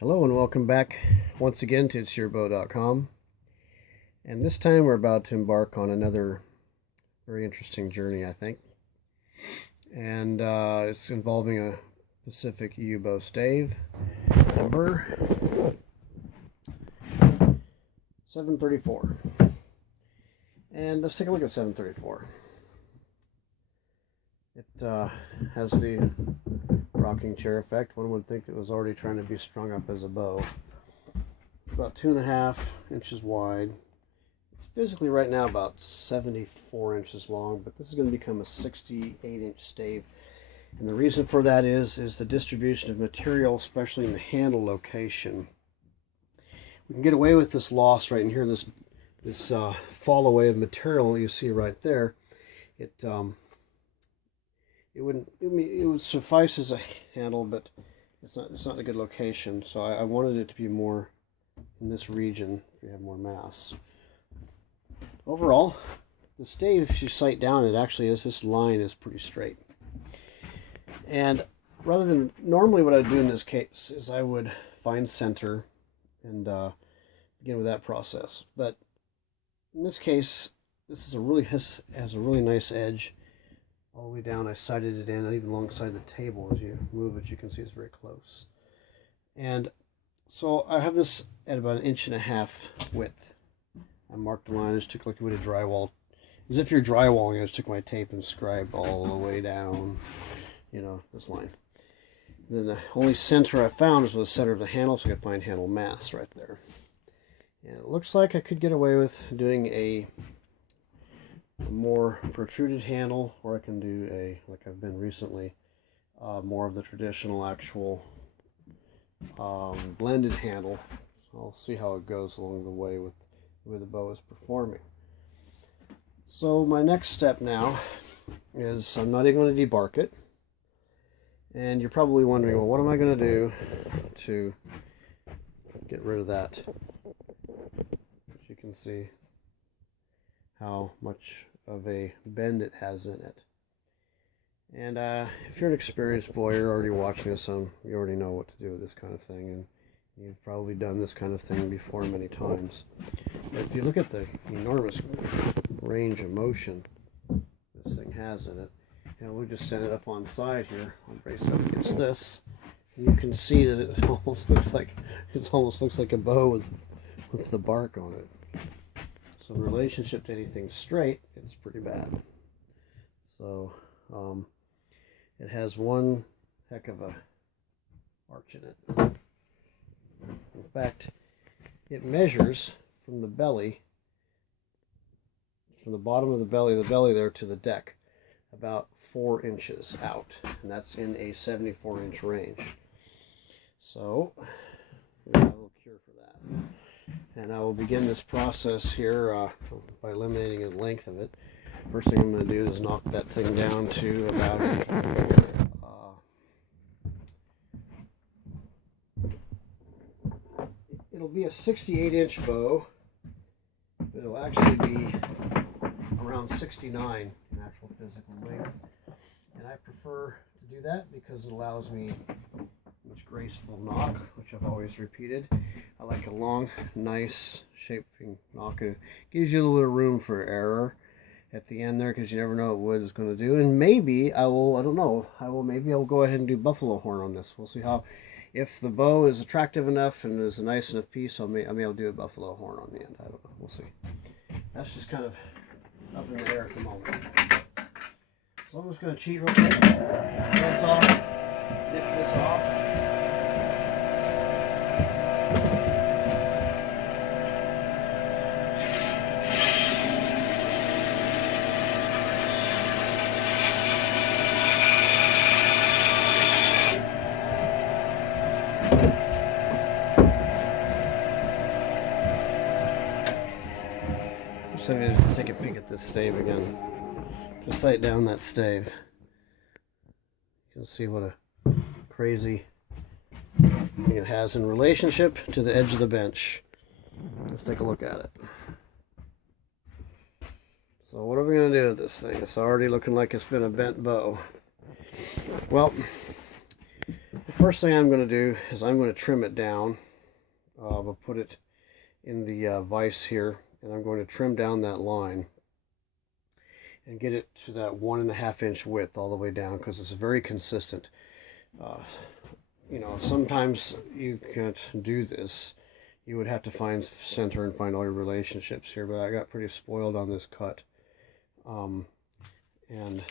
Hello and welcome back once again to itsyourbow.com, and this time we're about to embark on another very interesting journey, I think, and it's involving a Pacific U-bow stave number 734. And let's take a look at 734. It has the rocking chair effect. One would think it was already trying to be strung up as a bow. It's about 2.5 inches wide. It's physically right now about 74 inches long, but this is going to become a 68-inch stave. And the reason for that is the distribution of material, especially in the handle location. We can get away with this loss right in here, this fall away of material you see right there. It would suffice as a handle, but it's not a good location. So I wanted it to be more in this region if you have more mass. Overall, the stave, if you sight down, it actually is, this line is pretty straight. And rather than normally what I'd do in this case is I would find center and begin with that process. But in this case, this is has a really nice edge. All the way down, I sighted it in, and even alongside the table. As you move it, you can see it's very close. And so I have this at about 1.5 inches width. I marked the line. I just took like you would a drywall. As if you're drywalling, I just took my tape and scribed all the way down, this line. And then the only center I found was the center of the handle, so I could find handle mass right there. And it looks like I could get away with doing a more protruded handle, or I can do like I've been recently, more of the traditional actual blended handle. So I'll see how it goes along the way with the way the bow is performing. So my next step now is I'm not even going to debark it. And you're probably wondering, well, what am I going to do to get rid of that? As you can see how much of a bend it has in it. And if you're an experienced bow, you're already watching this, you already know what to do with this kind of thing, and you've probably done this kind of thing before many times. But if you look at the enormous range of motion this thing has in it, we'll just stand it up on the side here. I'll brace up against this, and you can see that it almost looks like a bow with the bark on it. So in relationship to anything straight, it's pretty bad. So it has one heck of a arch in it. In fact, it measures from the belly, from the bottom of the belly there to the deck, about 4 inches out, and that's in a 74-inch range. So we have a little cure for that. And I will begin this process here by eliminating the length of it. First thing I'm going to do is knock that thing down to about it'll be a 68-inch bow, but it'll actually be around 69 in actual physical length. And I prefer to do that because it allows me much graceful knock, which I've always repeated. I like a long, nice shaping knock. It gives you a little bit of room for error at the end there, because you never know what wood is going to do. And maybe maybe I'll go ahead and do buffalo horn on this. We'll see how, if the bow is attractive enough and is a nice enough piece, I may do a buffalo horn on the end. I don't know. We'll see. That's just kind of up in the air at the moment. So I'm just going to cheat real quick. That's off. Nip this off. So I'm going to take a peek at this stave again. Just sight down that stave. You'll see what a crazy thing it has in relationship to the edge of the bench. Let's take a look at it. So what are we going to do with this thing? It's already looking like it's been a bent bow. Well, if first thing I'm going to do is I'm going to trim it down. We'll put it in the vise here, and I'm going to trim down that line and get it to that 1.5 inch width all the way down, because it's very consistent. You know, sometimes you can't do this. You would have to find center and find all your relationships here, but I got pretty spoiled on this cut. And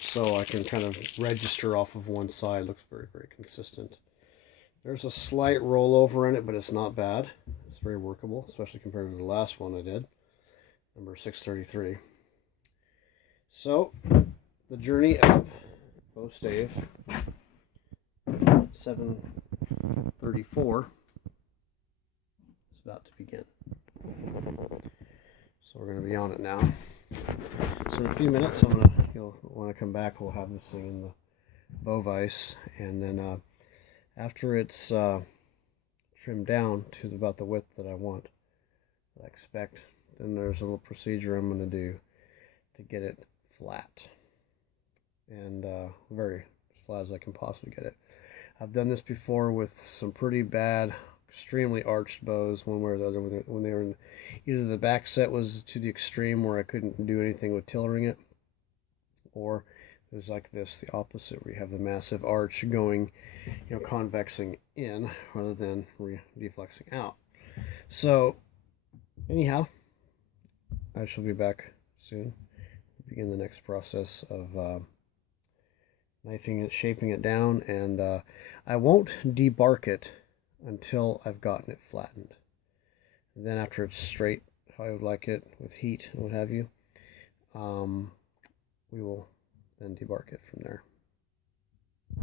so I can kind of register off of one side. Looks very, very consistent. There's a slight rollover in it, but it's not bad. It's very workable, especially compared to the last one I did, number 633. So, the journey of bow stave 734 is about to begin. So we're going to be on it now. So in a few minutes, you'll want to come back. We'll have this thing in the bow vise, and then after it's trimmed down to about the width that I want, that I expect, then there's a little procedure I'm going to do to get it flat, and very as flat as I can possibly get it. I've done this before with some pretty bad, extremely arched bows, one way or the other, when they were in, either the back set was to the extreme where I couldn't do anything with tillering it, or it was like this, the opposite, where you have the massive arch going, you know, convexing in rather than deflexing out. So anyhow, I shall be back soon. Begin the next process of knifing it, shaping it down, and I won't debark it until I've gotten it flattened. And then after it's straight, how I would like it with heat and what have you, we will then debark it from there.